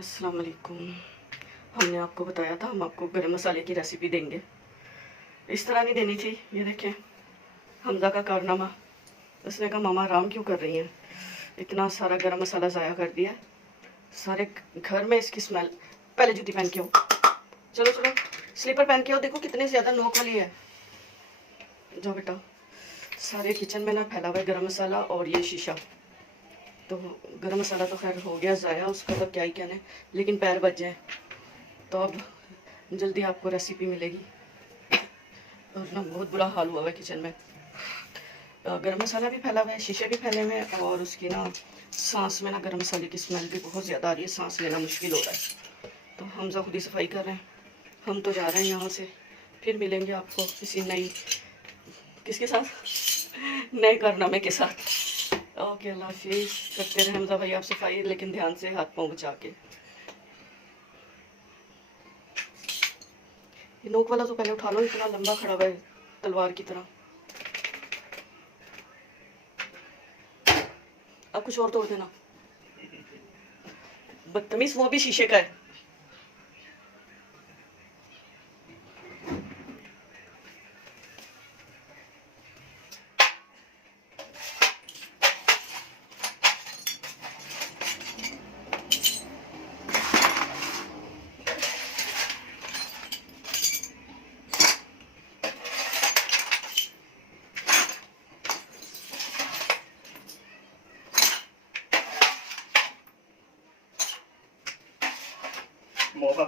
अस्सलाम वालेकुम। हमने आपको बताया था हम आपको गरम मसाले की रेसिपी देंगे। इस तरह नहीं देनी थी। ये देखें हमजा का कारनामा। उसने कहा मामा आराम क्यों कर रही हैं, इतना सारा गरम मसाला ज़ाया कर दिया, सारे घर में इसकी स्मेल। पहले जूती पहन के आओ, चलो चलो स्लीपर पहन के आओ। देखो कितनी ज़्यादा नोक वाली है। जाओ बेटा। सारे किचन में ना फैला हुआ है गरम मसाला और ये शीशा। तो गरम मसाला तो खैर हो गया ज़ाया, उसका तो क्या ही कहना है, लेकिन पैर बच जाए तो अब जल्दी आपको रेसिपी मिलेगी। और ना बहुत बुरा हाल हुआ है किचन में। गरम मसाला भी फैला हुआ है, शीशे भी फैले हुए हैं, और उसकी ना सांस में ना गरम मसाले की स्मेल भी बहुत ज़्यादा आ रही है। सांस लेना मुश्किल हो रहा है। तो हमजा खुद ही सफाई कर रहे हैं। हम तो जा रहे हैं यहाँ से। फिर मिलेंगे आपको किसी किसके साथ, नए कारनामे के साथ। ओके अल्लाह हाफिज़। करते रहे हमजा भाई आप सफाई, लेकिन ध्यान से, हाथ पाँव बचा के। ये नोक वाला तो पहले उठा लो, इतना लंबा खड़ा हुआ है तलवार की तरह। अब कुछ और तोड़ देना। बदतमीज, वो भी शीशे का है।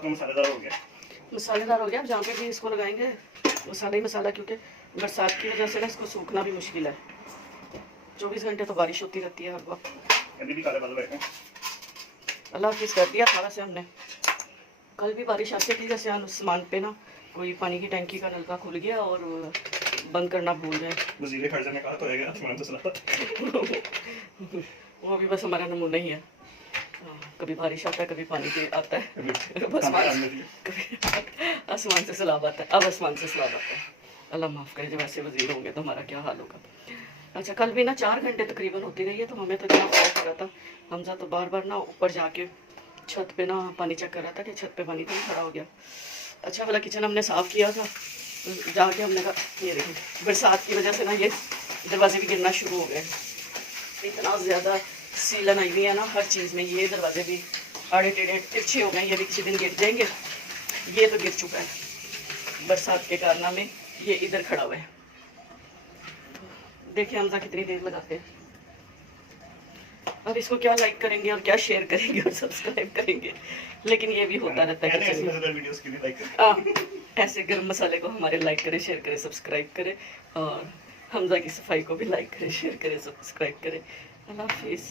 मसालेदार हो गया। मसालेदार हो गया। अब जहाँ पे भी इसको लगाएंगे मसाला ही मसाला, क्योंकि बरसात की वजह से ना इसको सूखना भी मुश्किल है। 24 घंटे तो बारिश होती रहती है हर वक्त। अभी भी काले बादल बैठे हैं। अल्लाह हाफिज़ कर दिया था वैसे हमने। कल भी बारिश ऐसे थी जैसे आसमान पे ना कोई पानी की टंकी का नलका खुल गया और बंद करना भूल गए। वज़ीर ख़ारजा ने कहा तो है कि आसमान तो सलामत। वो भी बस हमारा नमूना ही है। कभी बारिश आता है, कभी पानी भी आता है, बस कभी आसमान से सैलाब आता है। अब आसमान से सैलाब आता है। अल्लाह माफ़ करे, जब ऐसे वज़ीर होंगे तो हमारा क्या हाल होगा। अच्छा, कल भी ना 4 घंटे तकरीबन होती रही है, तो हमें तो इतना खौफ हो रहा था। हमजा तो बार बार ना ऊपर जाके छत पे ना पानी चेक कर रहा था कि छत पे पानी तो नहीं खड़ा हो गया। अच्छा वाला किचन हमने साफ़ किया था, जाके हमने कहा ये देखिए बरसात की वजह से ना ये दरवाजे भी गिरना शुरू हो गए। इतना ज़्यादा सीलन आई हुई है ना हर चीज़ में। ये दरवाजे भी आड़े टेढ़े तिरछे हो गए, ये भी किसी दिन गिर जाएंगे। ये तो गिर चुका है बरसात के कारनामे, ये इधर खड़ा हुआ है। देखिए हमजा कितनी देर लगाते हैं। अब इसको क्या लाइक करेंगे और क्या शेयर करेंगे और सब्सक्राइब करेंगे, लेकिन ये भी होता रहता है किचन। ऐसे गरम मसाले को हमारे लाइक करें, शेयर करें, सब्सक्राइब करें, और हमजा की सफाई को भी लाइक करें, शेयर करें, सब्सक्राइब करें। अल्लाह हाफिज़।